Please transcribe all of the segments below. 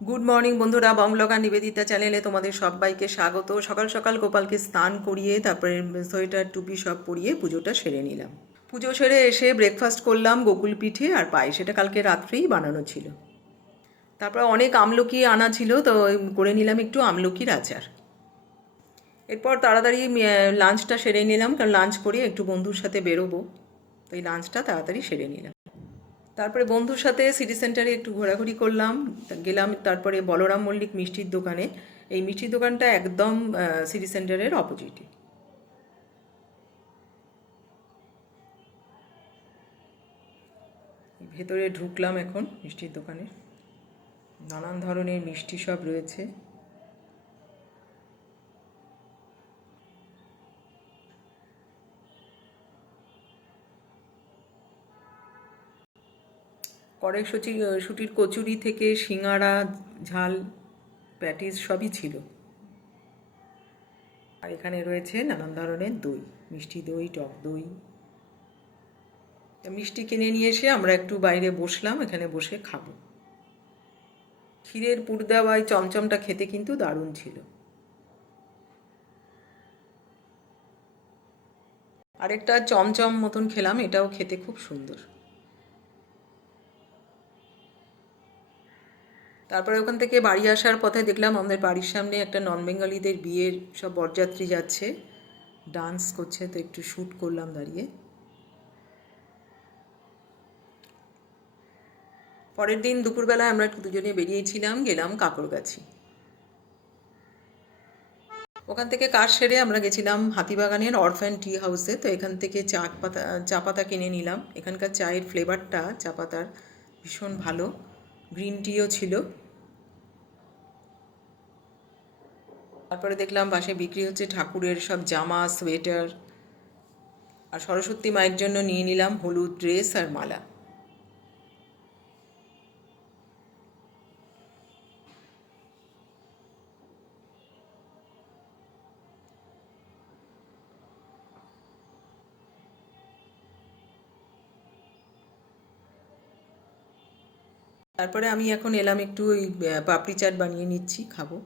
Good morning বন্ধুরা, বংলগা নিবেদিতা চ্যানেলে তোমাদের সবাইকে স্বাগত। সকাল সকাল গোপালকে স্নান করিয়ে তারপরে সোয়েটার টুপি সব পরিয়ে পুজোটা সেরে নিলাম। পুজো সেরে এসে ব্রেকফাস্ট করলাম গোকুল পিঠে আর পায়েস, সেটা কালকে রাত্রেই বানানো ছিল। তারপর অনেক আমলকি আনা ছিল, তো করে নিলাম একটু আমলকির আচার। এরপর তাড়াতাড়ি লাঞ্চটা সেরে নিলাম, কারণ লাঞ্চ করে একটু বন্ধুর সাথে বেরোবো, তো এই লাঞ্চটা তাড়াতাড়ি সেরে নিলাম। তারপরে বন্ধুর সাথে সিটি সেন্টারে একটু ঘোরাঘুরি করলাম, গেলাম তারপরে বলরাম মল্লিক মিষ্টির দোকানে। এই মিষ্টির দোকানটা একদম সিটি সেন্টারের অপোজিটে। ভেতরে ঢুকলাম এখন মিষ্টির দোকানে, নানান ধরনের মিষ্টি সব রয়েছে। কড়াইশুঁটির কচুরি থেকে সিঙাড়া, ঝাল, প্যাটিস সবই ছিল। আর এখানে রয়েছে নানান ধরনের দই, মিষ্টি দই, টক দই। মিষ্টি কিনে নিয়ে এসে আমরা একটু বাইরে বসলাম, এখানে বসে খাবো। ক্ষীরের পুর দেওয়া এই চমচমটা খেতে কিন্তু দারুণ ছিল। আরেকটা চমচম মতন খেলাম, এটাও খেতে খুব সুন্দর। তারপরে ওখান থেকে বাড়ি আসার পথে দেখলাম আমাদের বাড়ির সামনে একটা নন বেঙ্গলিদের বিয়ের সব বরযাত্রী যাচ্ছে, ডান্স করছে, তো একটু শ্যুট করলাম দাঁড়িয়ে। পরের দিন দুপুরবেলায় আমরা একটু দুজনে বেরিয়েছিলাম, গেলাম কাকরগাছি। ওখান থেকে কাজ সেরে আমরা গেছিলাম হাতিবাগানের অরফ্যান টি হাউসে, তো এখান থেকে চা পাতা কিনে নিলাম। এখানকার চায়ের ফ্লেভারটা চা পাতার ভীষণ ভালো, গ্রিন টিও ছিল। তারপরে দেখলাম পাশে বিক্রি হচ্ছে ঠাকুরের সব জামা, সোয়েটার। আর সরস্বতী মায়ের জন্য নিয়ে নিলাম হলুদ ড্রেস আর মালা। তারপরে আমি এখন এলাম একটু ওই পাপড়ি চাট বানিয়ে নিচ্ছি, খাবো।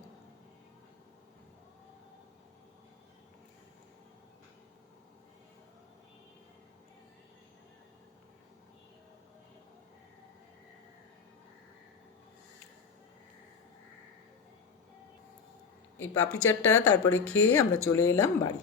এই পাপড়ি চাটটা তারপরে খেয়ে আমরা চলে এলাম বাড়ি।